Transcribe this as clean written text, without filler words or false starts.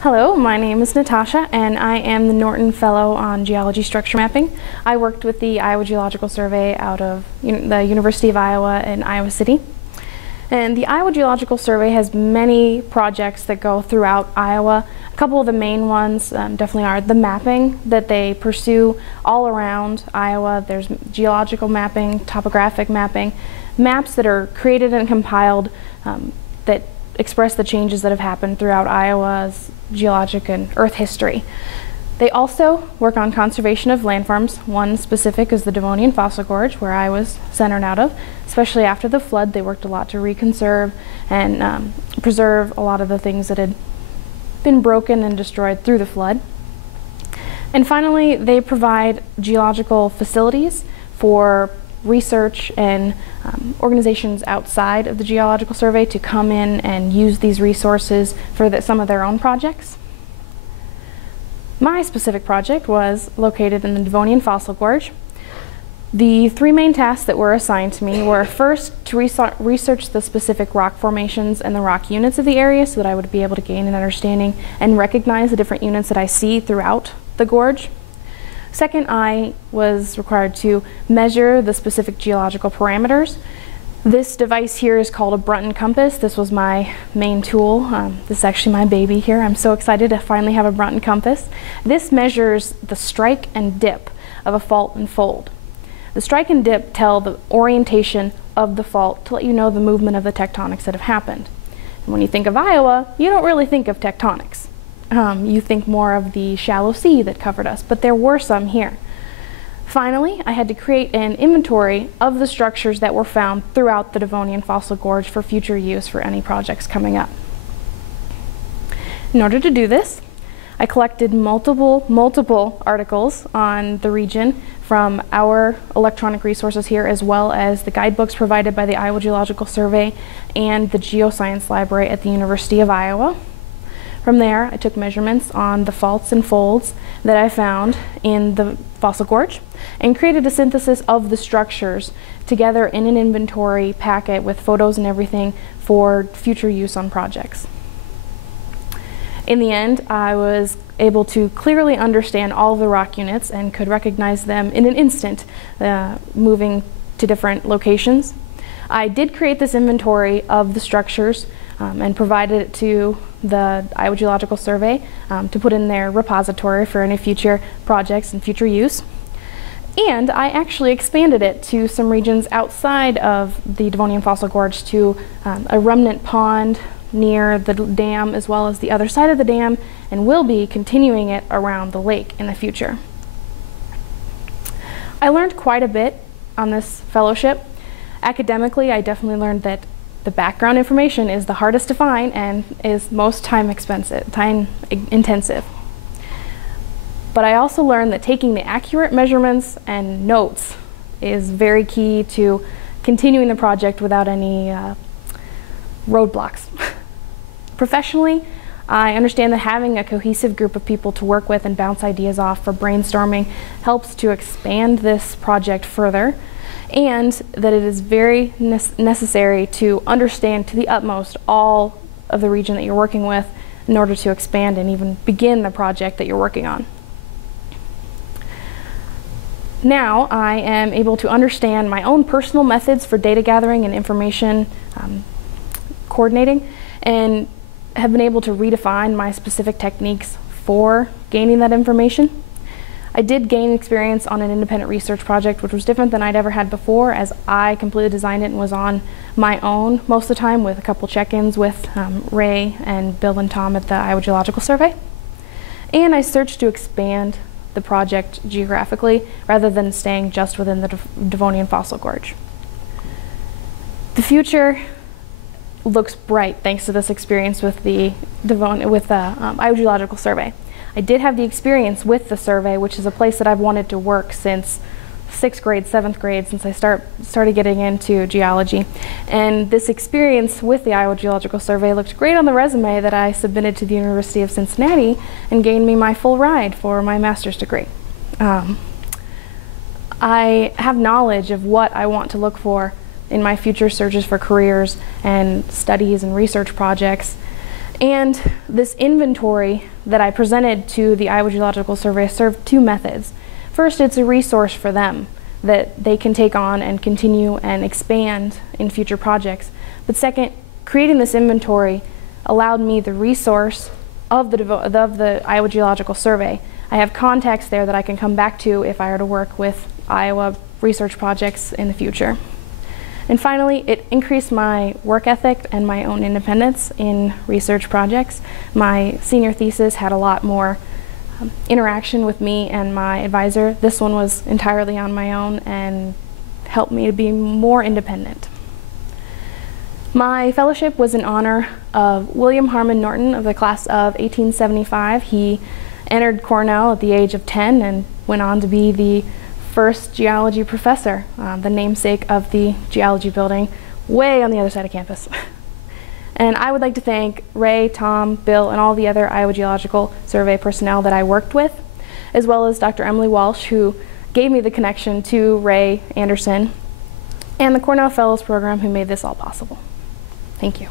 Hello, my name is Natasha and I am the Norton Fellow on Geology Structure Mapping. I worked with the Iowa Geological Survey out of the University of Iowa in Iowa City. And the Iowa Geological Survey has many projects that go throughout Iowa. A couple of the main ones definitely are the mapping that they pursue all around Iowa. There's geological mapping, topographic mapping, maps that are created and compiled that express the changes that have happened throughout Iowa's geologic and earth history. They also work on conservation of landforms. One specific is the Devonian Fossil Gorge, where I was centered out of. Especially after the flood, they worked a lot to reconserve and preserve a lot of the things that had been broken and destroyed through the flood. And finally, they provide geological facilities for research and organizations outside of the Geological Survey to come in and use these resources for some of their own projects. My specific project was located in the Devonian Fossil Gorge. The three main tasks that were assigned to me were first to research the specific rock formations and the rock units of the area so that I would be able to gain an understanding and recognize the different units that I see throughout the gorge. Second, I was required to measure the specific geological parameters. This device here is called a Brunton compass. This was my main tool. This is actually my baby here. I'm so excited to finally have a Brunton compass. This measures the strike and dip of a fault and fold. The strike and dip tell the orientation of the fault to let you know the movement of the tectonics that have happened. And when you think of Iowa, you don't really think of tectonics. You think more of the shallow sea that covered us, but there were some here. Finally, I had to create an inventory of the structures that were found throughout the Devonian Fossil Gorge for future use for any projects coming up. In order to do this, I collected multiple articles on the region from our electronic resources here, as well as the guidebooks provided by the Iowa Geological Survey and the Geoscience Library at the University of Iowa. From there, I took measurements on the faults and folds that I found in the Fossil Gorge and created a synthesis of the structures together in an inventory packet with photos and everything for future use on projects. In the end, I was able to clearly understand all of the rock units and could recognize them in an instant, moving to different locations. I did create this inventory of the structures and provided it to the Iowa Geological Survey to put in their repository for any future projects and future use. And I actually expanded it to some regions outside of the Devonian Fossil Gorge to a remnant pond near the dam as well as the other side of the dam, and will be continuing it around the lake in the future. I learned quite a bit on this fellowship. Academically, I definitely learned that the background information is the hardest to find and is most time intensive. But I also learned that taking the accurate measurements and notes is very key to continuing the project without any roadblocks. Professionally, I understand that having a cohesive group of people to work with and bounce ideas off for brainstorming helps to expand this project further, and that it is very necessary to understand to the utmost all of the region that you're working with in order to expand and even begin the project that you're working on. Now I am able to understand my own personal methods for data gathering and information coordinating, and have been able to redefine my specific techniques for gaining that information. I did gain experience on an independent research project, which was different than I'd ever had before, as I completely designed it and was on my own most of the time, with a couple check-ins with Ray and Bill and Tom at the Iowa Geological Survey. And I searched to expand the project geographically rather than staying just within the Devonian Fossil Gorge. The future looks bright thanks to this experience with the Iowa Geological Survey. I did have the experience with the survey, which is a place that I've wanted to work since 6th grade, 7th grade, since I started getting into geology. And this experience with the Iowa Geological Survey looked great on the resume that I submitted to the University of Cincinnati and gained me my full ride for my master's degree. I have knowledge of what I want to look for in my future searches for careers and studies and research projects. And this inventory that I presented to the Iowa Geological Survey served two methods. First, it's a resource for them that they can take on and continue and expand in future projects. But second, creating this inventory allowed me the resource of the Iowa Geological Survey. I have contacts there that I can come back to if I were to work with Iowa research projects in the future. And finally, it increased my work ethic and my own independence in research projects. My senior thesis had a lot more interaction with me and my advisor. This one was entirely on my own and helped me to be more independent. My fellowship was in honor of William Harmon Norton of the class of 1875. He entered Cornell at the age of 10 and went on to be the first geology professor, the namesake of the geology building, way on the other side of campus. And I would like to thank Ray, Tom, Bill, and all the other Iowa Geological Survey personnel that I worked with, as well as Dr. Emily Walsh, who gave me the connection to Ray Anderson, and the Cornell Fellows Program, who made this all possible. Thank you.